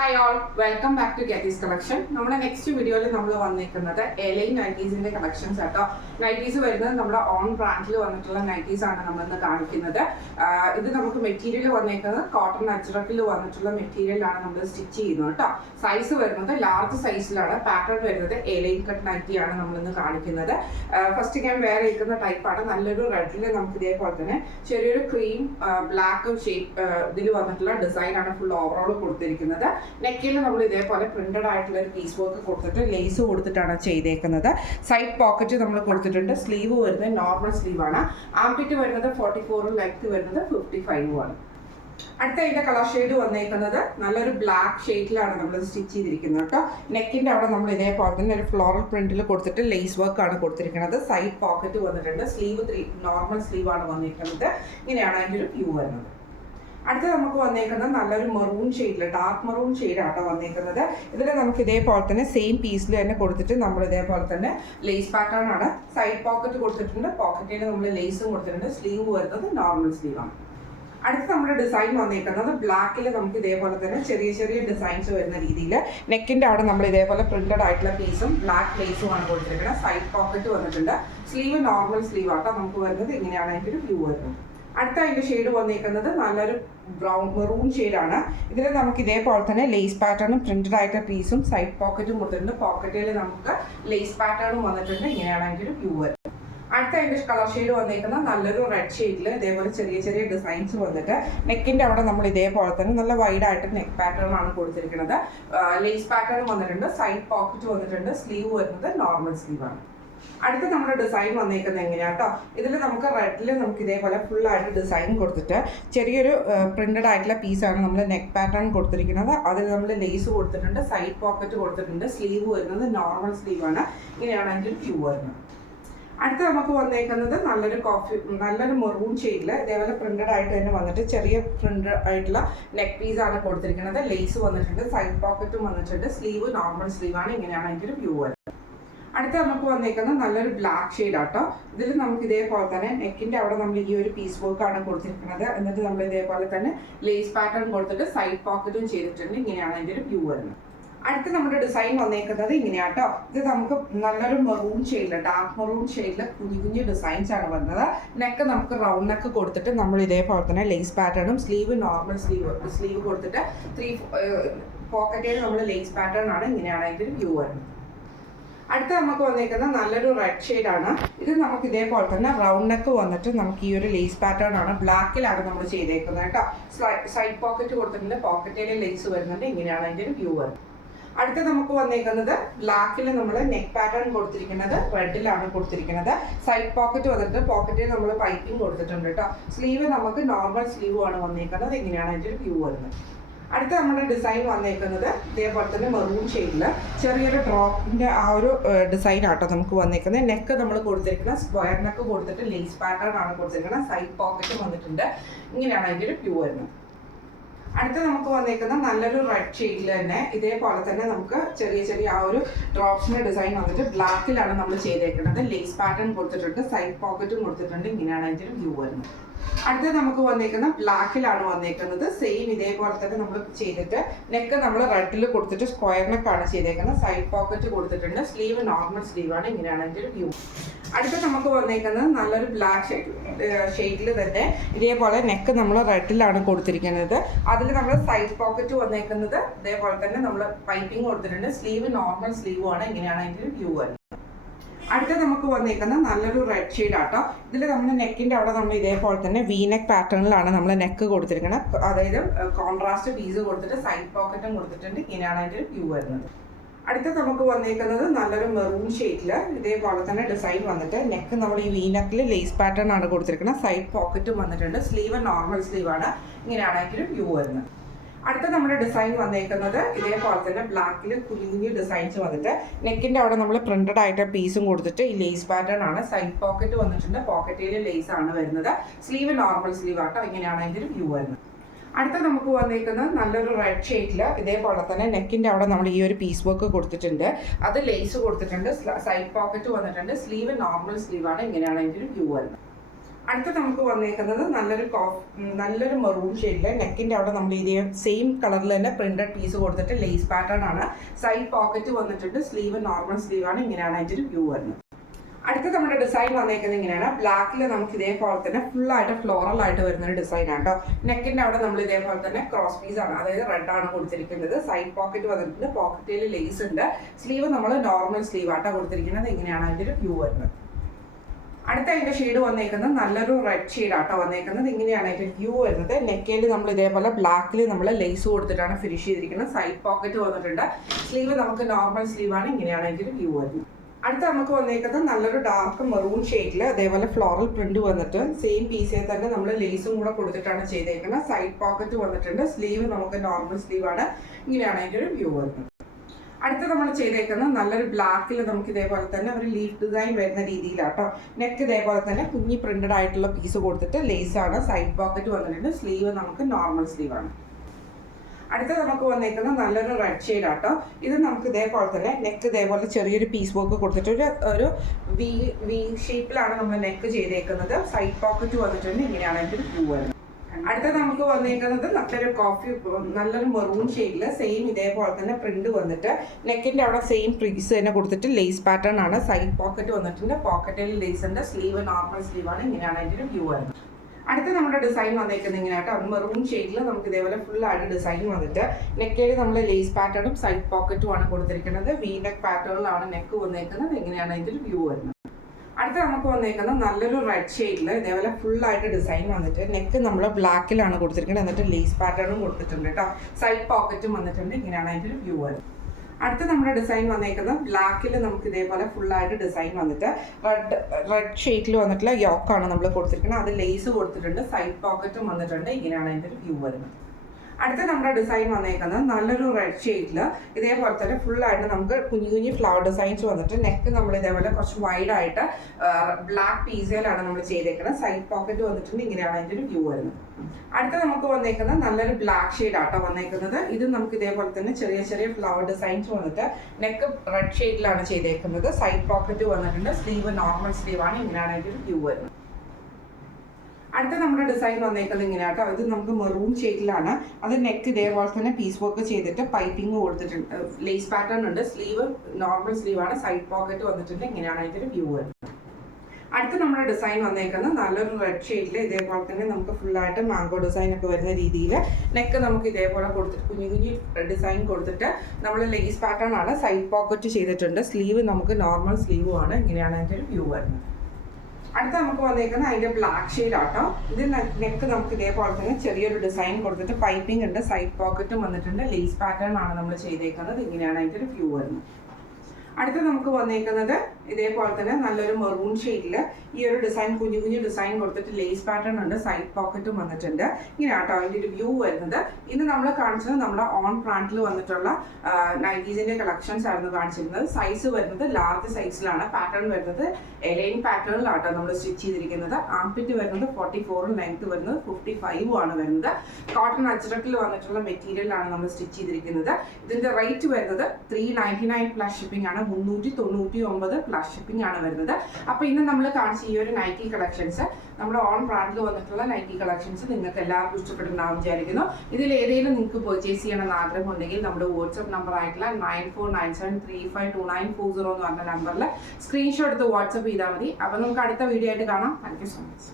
Hi all, welcome back to ഗെറ്റീസ് collection. നമ്മുടെ next വീഡിയോയിൽ നമ്മൾ വന്നിരിക്കുന്നത് എലൈൻ നൈറ്റീസിന്റെ കളക്ഷൻസ് ആട്ടോ. നൈറ്റീസ് വരുന്നത് നമ്മുടെ ഓൺ ബ്രാൻഡിൽ വന്നിട്ടുള്ള നൈറ്റീസ് ആണ് നമ്മളിന്ന് കാണിക്കുന്നത്. ഇത് നമുക്ക് മെറ്റീരിയൽ വന്നേക്കുന്നത് കോട്ടൺ അജ്രക്കിൽ വന്നിട്ടുള്ള മെറ്റീരിയലാണ് നമ്മൾ സ്റ്റിച്ച് ചെയ്യുന്നത് കേട്ടോ. സൈസ് വരുന്നത് ലാർജ് സൈസിലാണ്. പാറ്റേൺ വരുന്നത് എലൈൻ കട്ട് നൈറ്റി ആണ് നമ്മളിന്ന് കാണിക്കുന്നത്. ഫസ്റ്റ് ഞാൻ വേറെ ഇരിക്കുന്ന ടൈപ്പാണ്. നല്ലൊരു റെഡിൽ നമുക്ക് ഇതേപോലെ തന്നെ ചെറിയൊരു ക്രീം ബ്ലാക്ക് ഷേപ്പ് ഇതിൽ വന്നിട്ടുള്ള ഡിസൈനാണ് ഫുൾ ഓവറോൾ കൊടുത്തിരിക്കുന്നത്. നെക്കിൽ നമ്മൾ ഇതേപോലെ പ്രിന്റഡ് ആയിട്ടുള്ള ഒരു പീസ് വർക്ക് കൊടുത്തിട്ട് ലേസ് കൊടുത്തിട്ടാണ് ചെയ്തേക്കുന്നത്. സൈഡ് പോക്കറ്റ് നമ്മൾ കൊടുത്തിട്ടുണ്ട്. സ്ലീവ് വരുന്നത് നോർമൽ സ്ലീവ് ആണ്. ആംപിറ്റ് വരുന്നത് 44, ലെങ്ത് വരുന്നത് 55 ആണ്. അടുത്ത ഇതിന്റെ കളർ ഷെയ്ഡ് വന്നേക്കുന്നത് നല്ലൊരു ബ്ലാക്ക് ഷെയ്ഡിലാണ് നമ്മൾ സ്റ്റിച്ച് ചെയ്തിരിക്കുന്നത് കേട്ടോ. നെക്കിന്റെ അവിടെ നമ്മൾ ഇതേപോലെ തന്നെ ഒരു ഫ്ലോറൽ പ്രിന്റിൽ കൊടുത്തിട്ട് ലേസ് വർക്ക് ആണ് കൊടുത്തിരിക്കുന്നത്. സൈഡ് പോക്കറ്റ് വന്നിട്ടുണ്ട്. സ്ലീവ് 3 നോർമൽ സ്ലീവ് ആണ് വന്നിരിക്കുന്നത്. ഇങ്ങനെയാണ് അതിൻ്റെ ഒരു വ്യൂ വരുന്നത്. അടുത്ത നമുക്ക് വന്നേക്കുന്നത് നല്ലൊരു മെറൂൺ ഷെയ്ഡിൽ, ഡാർക്ക് മെറൂൺ ഷെയ്ഡാട്ടോ വന്നേക്കുന്നത്. ഇതിൽ നമുക്ക് ഇതേപോലെ തന്നെ സെയിം പീസിൽ തന്നെ കൊടുത്തിട്ട് നമ്മൾ ഇതേപോലെ തന്നെ ലേസ് പാറ്റേൺ ആണ്. സൈഡ് പോക്കറ്റ് കൊടുത്തിട്ടുണ്ട്. പോക്കറ്റിൽ നമ്മൾ ലേസും കൊടുത്തിട്ടുണ്ട്. സ്ലീവ് വരുന്നത് നോർമൽ സ്ലീവാണ്. അടുത്ത നമ്മുടെ ഡിസൈൻ വന്നേക്കുന്നത് ബ്ലാക്കിൽ നമുക്ക് ഇതേപോലെ തന്നെ ചെറിയ ചെറിയ ഡിസൈൻസ് വരുന്ന രീതിയിൽ നെക്കിൻ്റെ അവിടെ നമ്മൾ ഇതേപോലെ പ്രിന്റഡ് ആയിട്ടുള്ള പീസും ബ്ലാക്ക് ലേസും ആണ് കൊടുത്തിരിക്കുന്നത്. സൈഡ് പോക്കറ്റ് വന്നിട്ടുണ്ട്. സ്ലീവ് നോർമൽ സ്ലീവ് ആട്ടോ നമുക്ക് വരുന്നത്. ഇങ്ങനെയാണ് അതിൻ്റെ ഒരു വ്യൂ വരുന്നത്. അടുത്ത അതിൻ്റെ ഷെയ്ഡ് വന്നിരിക്കുന്നത് നല്ലൊരു ബ്രൗൺ മെറൂൺ ഷെയ്ഡാണ്. ഇതിൽ നമുക്ക് ഇതേപോലെ തന്നെ ലേസ് പാറ്റേണും പ്രിന്റഡ് ആയിട്ട് പീസും സൈഡ് പോക്കറ്റും കൊടുത്തിട്ടുണ്ട്. പോക്കറ്റിൽ നമുക്ക് ലേസ് പാറ്റേണും വന്നിട്ടുണ്ട്. ഇങ്ങനെയാണ് അതിൻ്റെ ഒരു വ്യൂ വരുന്നത്. അടുത്ത അതിൻ്റെ കളർ ഷെയ്ഡ് വന്നിരിക്കുന്നത് നല്ലൊരു റെഡ് ഷെയ്ഡിൽ ഇതേപോലെ ചെറിയ ചെറിയ ഡിസൈൻസ് വന്നിട്ട് നെക്കിൻ്റെ അവിടെ നമ്മൾ ഇതേപോലെ തന്നെ നല്ല വൈഡ് ആയിട്ട് നെക്ക് പാറ്റേൺ ആണ് കൊടുത്തിരിക്കുന്നത്. ലേസ് പാറ്റേൺ വന്നിട്ടുണ്ട്. സൈഡ് പോക്കറ്റ് വന്നിട്ടുണ്ട്. സ്ലീവ് വരുന്നത് നോർമൽ സ്ലീവ് ആണ്. അടുത്ത നമ്മുടെ ഡിസൈൻ വന്നേക്കുന്നത് എങ്ങനെയാണ് കേട്ടോ. ഇതിൽ നമുക്ക് റെഡിൽ നമുക്ക് ഇതേപോലെ ഫുൾ ആയിട്ട് ഡിസൈൻ കൊടുത്തിട്ട് ചെറിയൊരു പ്രിന്റഡ് ആയിട്ടുള്ള പീസാണ് നമ്മൾ നെക്ക് പാറ്റേൺ കൊടുത്തിരിക്കുന്നത്. അതിൽ നമ്മൾ ലേസ് കൊടുത്തിട്ടുണ്ട്. സൈഡ് പോക്കറ്റ് കൊടുത്തിട്ടുണ്ട്. സ്ലീവ് വരുന്നത് നോർമൽ സ്ലീവ് ആണ്. ഇങ്ങനെയാണ് അതിൻ്റെ വ്യൂ വരുന്നത്. അടുത്ത നമുക്ക് വന്നേക്കുന്നത് നല്ലൊരു മെറൂൺ ഷെയ്ഡിൽ ഇതേപോലെ പ്രിന്റഡ് ആയിട്ട് തന്നെ വന്നിട്ട് ചെറിയ പ്രിന്റഡ് ആയിട്ടുള്ള നെക്ക് പീസാണ് കൊടുത്തിരിക്കുന്നത്. ലേസ് വന്നിട്ടുണ്ട്. സൈഡ് പോക്കറ്റും വന്നിട്ടുണ്ട്. സ്ലീവ് നോർമൽ സ്ലീവ് ആണ്. ഇങ്ങനെയാണ് അതിൻ്റെ വ്യൂ വരുന്നത്. അടുത്ത നമുക്ക് വന്നേക്കുന്നത് നല്ലൊരു ബ്ലാക്ക് ഷെയ്ഡ് ആട്ടോ. ഇതിൽ നമുക്ക് ഇതേപോലെ തന്നെ നെക്കിൻ്റെ അവിടെ നമ്മൾ ഈ ഒരു പീസ് വർക്ക് ആണ് കൊടുത്തിരിക്കുന്നത്. എന്നിട്ട് നമ്മൾ ഇതേപോലെ തന്നെ ലേസ് പാറ്റേൺ കൊടുത്തിട്ട് സൈഡ് പോക്കറ്റും ചെയ്തിട്ടുണ്ട്. ഇങ്ങനെയാണ് അതിൻ്റെ ഒരു വ്യൂ വരുന്നത്. അടുത്ത നമ്മുടെ ഡിസൈൻ വന്നേക്കുന്നത് ഇങ്ങനെയാട്ടോ. ഇത് നമുക്ക് നല്ലൊരു മെറൂൺ ഷെയ്ഡിൽ, ഡാർക്ക് മെറൂൺ ഷെയ്ഡിൽ കുഞ്ഞു കുഞ്ഞു ഡിസൈൻസ് ആണ് വരുന്നത്. നെക്ക് നമുക്ക് റൗണ്ട് നെക്ക് കൊടുത്തിട്ട് നമ്മൾ ഇതേപോലെ തന്നെ ലേസ് പാറ്റേണും സ്ലീവ് നോർമൽ സ്ലീവ് കൊടുത്തിട്ട് 3 പോക്കറ്റിൽ നമ്മൾ ലേസ് പാറ്റേൺ ആണ്. ഇങ്ങനെയാണ് അതിൻ്റെ ഒരു വ്യൂ വരുന്നത്. അടുത്ത നമുക്ക് വന്നേക്കുന്നത് നല്ലൊരു റെഡ് ഷെയ്ഡാണ്. ഇത് നമുക്ക് ഇതേപോലെ തന്നെ റൗണ്ട് നെക്ക് വന്നിട്ട് നമുക്ക് ഈ ഒരു ലേസ് പാറ്റേൺ ആണ്. ബ്ലാക്കിലാണ് നമ്മൾ ചെയ്തേക്കുന്നത് കേട്ടോ. സൈഡ് പോക്കറ്റ് കൊടുത്തിട്ടുണ്ട്. പോക്കറ്റിൽ ലേസ് വരുന്നുണ്ട്. ഇങ്ങനെയാണ് അതിൻ്റെ ഒരു വ്യൂ വരുന്നത്. അടുത്ത നമുക്ക് വന്നേക്കുന്നത് ബ്ലാക്കിൽ നമ്മൾ നെക്ക് പാറ്റേൺ കൊടുത്തിരിക്കുന്നത് റെഡിലാണ് കൊടുത്തിരിക്കുന്നത്. സൈഡ് പോക്കറ്റ് വന്നിട്ട് പോക്കറ്റിൽ നമ്മൾ പൈപ്പിംഗ് കൊടുത്തിട്ടുണ്ട് കേട്ടോ. സ്ലീവ് നമുക്ക് നോർമൽ സ്ലീവ് ആണ് വന്നേക്കുന്നത്. ഇങ്ങനെയാണ് അതിൻ്റെ ഒരു വ്യൂ വരുന്നത്. അടുത്ത നമ്മുടെ ഡിസൈൻ വന്നേക്കുന്നത് ഇതേപോലെ തന്നെ മെറൂൺ ഷെയ്ഡിൽ ചെറിയൊരു ഡ്രോപ്പിൻ്റെ ആ ഒരു ഡിസൈൻ ആട്ടോ നമുക്ക് വന്നേക്കുന്നത്. നെക്ക് നമ്മൾ കൊടുത്തിരിക്കുന്നത് സ്ക്വയർ നെക്ക് കൊടുത്തിട്ട് ലേസ് പാറ്റേൺ ആണ് കൊടുത്തിരിക്കുന്നത്. സൈഡ് പോക്കറ്റ് വന്നിട്ടുണ്ട്. ഇങ്ങനെയാണ് അതിൻ്റെ ഒരു വ്യൂ വരുന്നത്. അടുത്ത നമുക്ക് വന്നേക്കുന്നത് നല്ലൊരു റെഡ് ഷെയ്ഡിൽ തന്നെ ഇതേപോലെ തന്നെ നമുക്ക് ചെറിയ ചെറിയ ആ ഒരു ഡ്രോപ്സിൻ്റെ ഡിസൈൻ വന്നിട്ട് ബ്ലാക്കിലാണ് നമ്മൾ ചെയ്തേക്കുന്നത്. ലേസ് പാറ്റേൺ കൊടുത്തിട്ടുണ്ട്. സൈഡ് പോക്കറ്റും കൊടുത്തിട്ടുണ്ട്. ഇങ്ങനെയാണ് അതിൻ്റെ ഒരു വ്യൂ വരുന്നത്. അടുത്ത നമുക്ക് വന്നേക്കുന്ന ബ്ലാക്കിലാണ് വന്നേക്കുന്നത്. സെയിം ഇതേപോലെ തന്നെ നമ്മൾ ചെയ്തിട്ട് നെക്ക് നമ്മൾ റെഡിൽ കൊടുത്തിട്ട് സ്ക്വയർ നെക്കാണ് ചെയ്തേക്കുന്നത്. സൈഡ് പോക്കറ്റ് കൊടുത്തിട്ടുണ്ട്. സ്ലീവ് നോർമൽ സ്ലീവ് ആണ്. ഇങ്ങനെയാണ് അതിൻ്റെ ഒരു വ്യൂ. അടുത്ത നമുക്ക് വന്നേക്കുന്നത് നല്ലൊരു ബ്ലാക്ക് ഷെയ്ഡിൽ തന്നെ ഇതേപോലെ നെക്ക് നമ്മൾ റെഡിലാണ് കൊടുത്തിരിക്കുന്നത്. അതിൽ നമ്മൾ സൈഡ് പോക്കറ്റ് വന്നേക്കുന്നത് ഇതേപോലെ തന്നെ നമ്മൾ പൈപ്പിംഗ് കൊടുത്തിട്ടുണ്ട്. സ്ലീവ് നോർമൽ സ്ലീവ് ആണ്. ഇങ്ങനെയാണ് അതിൻ്റെ ഒരു വ്യൂ വരുന്നത്. അടുത്ത നമുക്ക് വന്നേക്കുന്നത് നല്ലൊരു റെഡ് ഷെയ്ഡ് ആട്ടോ. ഇതിൽ നമ്മൾ നെക്കിൻ്റെ അവിടെ നമ്മൾ ഇതേപോലെ തന്നെ വി നെക്ക് പാറ്റേണിലാണ് നമ്മൾ നെക്ക് കൊടുത്തിരിക്കുന്നത്. അതായത് കോൺട്രാസ്റ്റ് പീസ് കൊടുത്തിട്ട് സൈഡ് പോക്കറ്റും കൊടുത്തിട്ടുണ്ട്. ഇങ്ങനെയാണ് അതിൻ്റെ വ്യൂ വരുന്നത്. അടുത്ത നമുക്ക് വന്നേക്കുന്നത് നല്ലൊരു മെറൂൺ ഷെയ്ഡിൽ ഇതേപോലെ തന്നെ ഡിസൈൻ വന്നിട്ട് നെക്ക് നമ്മൾ ഈ വി നെക്കിൽ ലേസ് പാറ്റേൺ ആണ് കൊടുത്തിരിക്കുന്നത്. സൈഡ് പോക്കറ്റും വന്നിട്ടുണ്ട്. സ്ലീവ് നോർമൽ സ്ലീവ് ആണ്. ഇങ്ങനെയാണ് അതിൻ്റെ വ്യൂ വരുന്നത്. അടുത്ത നമ്മുടെ ഡിസൈൻ വന്നേക്കുന്നത് ഇതേപോലെ തന്നെ ബ്ലാക്കിൽ കുഞ്ഞു കുഞ്ഞു ഡിസൈൻസ് വന്നിട്ട് നെക്കിൻ്റെ അവിടെ നമ്മൾ പ്രിന്റഡ് ആയിട്ട് പീസും കൊടുത്തിട്ട് ഈ ലേസ് പാറ്റേൺ ആണ്. സൈഡ് പോക്കറ്റ് വന്നിട്ടുണ്ട്. പോക്കറ്റിൽ ലേസ് ആണ് വരുന്നത്. സ്ലീവ് നോർമൽ സ്ലീവ് ആട്ടോ. ഇങ്ങനെയാണ് അതിൻ്റെ വ്യൂ വരുന്നത്. അടുത്ത നമുക്ക് വന്നേക്കുന്നത് നല്ലൊരു റെഡ് ഷെയ്ഡിൽ ഇതേപോലെ തന്നെ നെക്കിൻ്റെ അവിടെ നമ്മൾ ഈ ഒരു പീസ് വർക്ക് കൊടുത്തിട്ടുണ്ട്. അത് ലേസ് കൊടുത്തിട്ടുണ്ട്. സൈഡ് പോക്കറ്റ് വന്നിട്ടുണ്ട്. സ്ലീവ് നോർമൽ സ്ലീവ് ആണ്. ഇങ്ങനെയാണ് അതിൻ്റെ വ്യൂ വരുന്നത്. അടുത്ത നമുക്ക് വന്നേക്കുന്നത് നല്ലൊരു മെറൂൺ ഷെയ്ഡില് നെക്കിന്റെ അവിടെ നമ്മൾ ഇതേ സെയിം കളറിൽ തന്നെ പ്രിന്റഡ് പീസ് കൊടുത്തിട്ട് ലേസ് പാറ്റേൺ ആണ്. സൈഡ് പോക്കറ്റ് വന്നിട്ടുണ്ട്. സ്ലീവ് നോർമൽ സ്ലീവ് ആണ്. ഇങ്ങനെയാണ് അതിന്റെ ഒരു വ്യൂ വരുന്നത്. അടുത്ത നമ്മുടെ ഡിസൈൻ വന്നേക്കുന്നത് ഇങ്ങനെയാണ്. ബ്ലാക്കിൽ നമുക്ക് ഇതേപോലെ തന്നെ ഫുൾ ആയിട്ട് ഫ്ലോറൽ ആയിട്ട് വരുന്ന ഒരു ഡിസൈൻ ആണ് കേട്ടോ. നെക്കിന്റെ അവിടെ നമ്മൾ ഇതേപോലെ തന്നെ ക്രോസ് പീസ് ആണ്, അതായത് റെഡ് ആണ് കൊടുത്തിരിക്കുന്നത്. സൈഡ് പോക്കറ്റ് വന്നിട്ടുണ്ട്. പോക്കറ്റിൽ ലേസ് ഉണ്ട്. സ്ലീവ് നമ്മൾ നോർമൽ സ്ലീവ് ആയിട്ടാണ് കൊടുത്തിരിക്കുന്നത്. ഇങ്ങനെയാണ് അതിന്റെ ഒരു വ്യൂ വരുന്നത്. അടുത്ത അതിന്റെ ഷെയ്ഡ് വന്നേക്കുന്നത് നല്ലൊരു റെഡ് ഷെയ്ഡ് ആട്ടോ വന്നേക്കുന്നത്. ഇങ്ങനെയാണ് അതിന്റെ വ്യൂ വരുന്നത്. നെക്കയിൽ നമ്മൾ ഇതേപോലെ ബ്ലാക്കിൽ നമ്മൾ ലേസ് കൊടുത്തിട്ടാണ് ഫിനിഷ് ചെയ്തിരിക്കുന്നത്. സൈഡ് പോക്കറ്റ് വന്നിട്ടുണ്ട്. സ്ലീവ് നമുക്ക് നോർമൽ സ്ലീവ് ആണ്. ഇങ്ങനെയാണ് അതിന്റെ ഒരു വ്യൂ വരുന്നത്. അടുത്ത നമുക്ക് വന്നേക്കുന്നത് നല്ലൊരു ഡാർക്ക് മെറൂൺ ഷെയ്ഡിൽ അതേപോലെ ഫ്ലോറൽ പ്രിന്റ് വന്നിട്ട് സെയിം പീസിൽ തന്നെ നമ്മൾ ലേസും കൂടെ കൊടുത്തിട്ടാണ് ചെയ്തേക്കുന്നത്. സൈഡ് പോക്കറ്റ് വന്നിട്ടുണ്ട്. സ്ലീവ് നമുക്ക് നോർമൽ സ്ലീവ് ആണ്. ഇങ്ങനെയാണ് അതിന്റെ ഒരു വ്യൂ വരുന്നത്. അടുത്ത നമ്മൾ ചെയ്തേക്കുന്നത് നല്ലൊരു ബ്ലാക്കിൽ നമുക്ക് ഇതേപോലെ തന്നെ ഒരു ലീഫ് ഡിസൈൻ വരുന്ന രീതിയിലാട്ടോ. നെക്ക് ഇതേപോലെ തന്നെ കുഞ്ഞി പ്രിന്റഡ് ആയിട്ടുള്ള പീസ് കൊടുത്തിട്ട് ലേസ് ആണ്. സൈഡ് പോക്കറ്റ് വന്നിട്ടുണ്ട്. സ്ലീവ് നമുക്ക് നോർമൽ സ്ലീവ് ആണ്. അടുത്ത നമുക്ക് വന്നേക്കുന്നത് നല്ലൊരു റെഡ് ഷെയ്ഡ് ആട്ടോ. ഇത് നമുക്ക് ഇതേപോലെ തന്നെ നെക്ക് ഇതേപോലെ ചെറിയൊരു പീസ് വർക്ക് കൊടുത്തിട്ട് ഒരു വി ഷേപ്പിലാണ് നമ്മൾ നെക്ക് ചെയ്തേക്കുന്നത്. സൈഡ് പോക്കറ്റ് വന്നിട്ടുണ്ട്. ഇങ്ങനെയാണ് അതിൻ്റെ ഒരു വ്യൂ വരുന്നത്. അടുത്ത നമുക്ക് വന്നേക്കുന്നത് നല്ലൊരു മെറൂൺ ഷെയ്ഡിൽ സെയിം ഇതേപോലെ തന്നെ പ്രിന്റ് വന്നിട്ട് നെക്കിന്റെ അവിടെ സെയിം പീസ് തന്നെ കൊടുത്തിട്ട് ലേസ് പാറ്റേൺ ആണ്. സൈഡ് പോക്കറ്റ് വന്നിട്ടുണ്ട്. പോക്കറ്റിൽ ലേസ് ഉണ്ട്. സ്ലീവ് നോർമൽ സ്ലീവ് ആണ്. ഇങ്ങനെയാണ് അതിൻ്റെ ഒരു വ്യൂ വരുന്നത്. അടുത്ത നമ്മുടെ ഡിസൈൻ വന്നേക്കുന്നത് ഇങ്ങനെയാട്ടോ. മെറൂൺ ഷെയ്ഡിൽ നമുക്ക് ഇതേപോലെ ഫുൾ ആയിട്ട് ഡിസൈൻ വന്നിട്ട് നെക്കിൽ നമ്മൾ ലേസ് പാറ്റേണും സൈഡ് പോക്കറ്റും ആണ് കൊടുത്തിരിക്കുന്നത്. വി നെക്ക് പാറ്റേണിലാണ് നെക്ക് വന്നേക്കുന്നത്. ഇങ്ങനെയാണ് അതിൻ്റെ ഒരു വ്യൂ വരുന്നത്. അടുത്ത നമുക്ക് വന്നേക്കുന്നത് നല്ലൊരു റെഡ് ഷെയ്ഡിൽ ഇതേപോലെ ഫുൾ ആയിട്ട് ഡിസൈൻ വന്നിട്ട് നെക്ക് നമ്മൾ ബ്ലാക്കിലാണ് കൊടുത്തിരിക്കുന്നത്. എന്നിട്ട് ലേസ് പാറ്റേണും കൊടുത്തിട്ടുണ്ട് കേട്ടോ. സൈഡ് പോക്കറ്റും വന്നിട്ടുണ്ട്. ഇങ്ങനെയാണ് അതിൻ്റെ ഒരു വ്യൂ വരുന്നത്. അടുത്ത നമ്മുടെ ഡിസൈൻ വന്നേക്കുന്നത് ബ്ലാക്കിൽ നമുക്ക് ഇതേപോലെ ഫുൾ ആയിട്ട് ഡിസൈൻ വന്നിട്ട് റെഡ് ഷെയ്ഡിൽ വന്നിട്ടുള്ള യോക്കാണ് നമ്മൾ കൊടുത്തിരിക്കുന്നത്. അത് ലേസ് കൊടുത്തിട്ടുണ്ട്. സൈഡ് പോക്കറ്റും വന്നിട്ടുണ്ട്. ഇങ്ങനെയാണ് അതിൻ്റെ ഒരു വ്യൂ വരുന്നത്. അടുത്ത നമ്മുടെ ഡിസൈൻ വന്നേക്കുന്നത് നല്ലൊരു റെഡ് ഷെയ്ഡിൽ ഇതേപോലെ തന്നെ ഫുൾ ആയിട്ട് നമുക്ക് കുഞ്ഞു ഫ്ലവർ ഡിസൈൻസ് വന്നിട്ട് നെക്ക് നമ്മൾ ഇതേപോലെ കുറച്ച് വൈഡ് ആയിട്ട് ബ്ലാക്ക് പീസയിലാണ് നമ്മൾ ചെയ്തേക്കുന്നത്. സൈഡ് പോക്കറ്റ് വന്നിട്ടുണ്ട്. ഇങ്ങനെയാണ് അതിൻ്റെ ഒരു വ്യൂ വരുന്നത്. അടുത്ത നമുക്ക് വന്നേക്കുന്നത് നല്ലൊരു ബ്ലാക്ക് ഷെയ്ഡ് ആട്ടോ വന്നേക്കുന്നത്. ഇത് നമുക്ക് ഇതേപോലെ തന്നെ ചെറിയ ഫ്ലവർ ഡിസൈൻസ് വന്നിട്ട് നെക്ക് റെഡ് ഷെയ്ഡിലാണ് ചെയ്തേക്കുന്നത്. സൈഡ് പോക്കറ്റ് വന്നിട്ടുണ്ട്. സ്ലീവ് നോർമൽ സ്ലീവ് ആണ്. ഇങ്ങനെയാണ് അതിൻ്റെ ഒരു വ്യൂ വരുന്നത്. അടുത്ത നമ്മുടെ ഡിസൈൻ വന്നേക്കുന്നത് ഇങ്ങനെയാട്ടോ. ഇത് നമുക്ക് മെറൂൺ ഷെയ്ഡിലാണ്. അത് നെക്ക് ഇതേപോലെ തന്നെ പീസ് വർക്ക് ചെയ്തിട്ട് പൈപ്പിംഗ് കൊടുത്തിട്ടുണ്ട്. ലേസ് പാറ്റേൺ ഉണ്ട്. സ്ലീവ് നോർമൽ സ്ലീവ് ആണ്. സൈഡ് പോക്കറ്റ് വന്നിട്ടുണ്ട്. ഇങ്ങനെയാണ് അതിൻ്റെ ഒരു വ്യൂ വരുന്നത്. അടുത്ത നമ്മുടെ ഡിസൈൻ വന്നേക്കുന്നത് നല്ലൊരു റെഡ് ഷെയ്ഡിൽ ഇതേപോലെ തന്നെ നമുക്ക് ഫുള്ളായിട്ട് മാംഗോ ഡിസൈൻ ഒക്കെ വരുന്ന രീതിയിൽ നെക്ക് നമുക്ക് ഇതേപോലെ കൊടുത്തിട്ട് കുഞ്ഞു ഡിസൈൻ കൊടുത്തിട്ട് നമ്മൾ ലേസ് പാറ്റേൺ ആണ്. സൈഡ് പോക്കറ്റ് ചെയ്തിട്ടുണ്ട്. സ്ലീവ് നമുക്ക് നോർമൽ സ്ലീവും ആണ്. ഇങ്ങനെയാണ് അതിൻ്റെ ഒരു വ്യൂ വരുന്നത്. അടുത്ത നമുക്ക് വന്നേക്കുന്നത് അതിൻ്റെ ബ്ലാക്ക് ഷെയ്ഡ് ആട്ടോ. ഇത് നെക്ക് നമുക്ക് ഇതേപോലെ തന്നെ ചെറിയൊരു ഡിസൈൻ കൊടുത്തിട്ട് പൈപ്പിംഗ് ഉണ്ട്. സൈഡ് പോക്കറ്റും വന്നിട്ടുണ്ട്. ലേസ് പാറ്റേൺ ആണ് നമ്മൾ ചെയ്തേക്കുന്നത്. ഇങ്ങനെയാണ് അതിൻ്റെ ഒരു വ്യൂ വരുന്നത്. അടുത്ത നമുക്ക് വന്നേക്കുന്നത് ഇതേപോലെ തന്നെ നല്ലൊരു മെറൂൺ ഷെയ്ഡിൽ ഈ ഒരു ഡിസൈൻ കുഞ്ഞു ഡിസൈൻ കൊടുത്തിട്ട് ലേസ് പാറ്റേൺ ഉണ്ട്. സൈഡ് പോക്കറ്റും വന്നിട്ടുണ്ട്. ഇങ്ങനെ ആട്ടോ അതിൻ്റെ ഒരു വ്യൂ വരുന്നത്. ഇന്ന് നമ്മൾ കാണിച്ചത് നമ്മുടെ ഓൺ ബ്രാൻഡിൽ വന്നിട്ടുള്ള നൈറ്റീസിന്റെ കളക്ഷൻസ് ആയിരുന്നു കാണിച്ചിരുന്നത്. സൈസ് വരുന്നത് ലാർജ് സൈസിലാണ്. പാറ്റേൺ വരുന്നത് എലൈൻ പാറ്റേണിലാട്ടോ നമ്മൾ സ്റ്റിച്ച് ചെയ്തിരിക്കുന്നത്. ആംപിറ്റ് വരുന്നത് 44, ലെങ്ത് വരുന്നത് 55 ആണ് വരുന്നത്. കോട്ടൺ അജ്രക്കിൽ വന്നിട്ടുള്ള മെറ്റീരിയലാണ് നമ്മൾ സ്റ്റിച്ച് ചെയ്തിരിക്കുന്നത്. ഇതിന്റെ റേറ്റ് വരുന്നത് 399 പ്ലസ് ഷിപ്പിംഗ് ആണ്. 399 പ്ലസ് ഷിപ്പിംഗ് ആണ് വരുന്നത്. അപ്പോൾ ഇന്ന് നമ്മൾ കാണിച്ച ഈ ഒരു നൈറ്റി കളക്ഷൻസ് നമ്മുടെ ഓൺ ബ്രാൻഡിൽ വന്നിട്ടുള്ള നൈറ്റി കളക്ഷൻസ് നിങ്ങൾക്ക് എല്ലാവർക്കും ഇഷ്ടപ്പെടുന്നാവും വിചാരിക്കുന്നു. ഇതിൽ ഏതെങ്കിലും നിങ്ങൾക്ക് പർച്ചേസ് ചെയ്യണമെന്ന് ആഗ്രഹമുണ്ടെങ്കിൽ നമ്മുടെ വാട്സ്ആപ്പ് നമ്പർ ആയിട്ടുള്ള 9497352940 എന്ന് പറഞ്ഞ നമ്പറിൽ സ്ക്രീൻഷോട്ട് എടുത്ത് വാട്സ്ആപ്പ് ചെയ്താൽ മതി. അപ്പോൾ നമുക്ക് അടുത്ത വീഡിയോ ആയിട്ട് കാണാം. Thank you so much.